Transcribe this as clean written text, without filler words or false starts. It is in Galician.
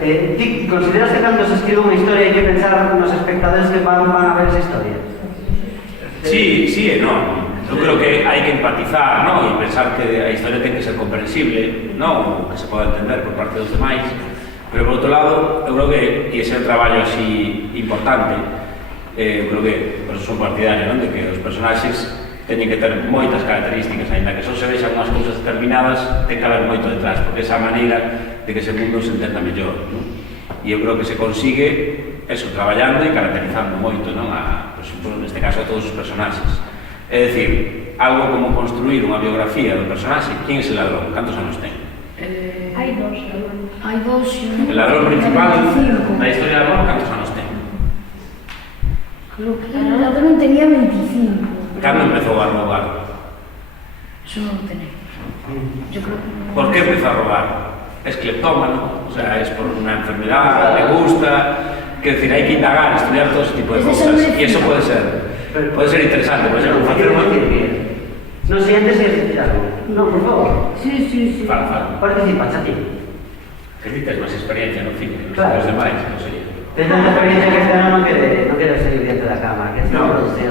Ti consideras que cando se escribe unha historia hai que pensar nos espectadores que van a ver esa historia? Sí e non. Eu creo que hai que empatizar, non? E pensar que a historia ten que ser comprensible, non? Que se poda entender por parte dos demais. Pero, por outro lado, eu creo que ese é un traballo así importante. Eu creo que, por eso son partidario, non? De que os personaxes teñen que ter moitas características, ainda que só se vexan unhas cousas determinadas, ten que haber moito detrás, porque esa maneira de que ese mundo se entenda mellor, non? E eu creo que se consigue eso, traballando e caracterizando moito, non? Por exemplo, neste caso, a todos os personaxes. É dicir, algo como construir unha biografía do personaxe. ¿Quién é ese ladrón? Cantos anos ten? Hai dos. El ladrón principal da historia de amor, cantos anos ten? Creo que el ladrón tenía 25. Cando empezou a roubar? Eso non tenemos. Yo creo que no. ¿Por qué empezó a robar? Es cleptómano, o sea, es por una enfermedad, le gusta. Quiero decir, hay que indagar, estudiar todo ese tipo de cosas. Y eso puede ser interesante. Por ejemplo, hacer una... No sé, antes de decir algo. No, por favor. Sí. Fala. Participa, Chati. Que ti tes máis experiencia no cine, Claro. os demais, non sería. Tens tanta experiencia que este ano non queres salir diante da cámara, que es unha producción.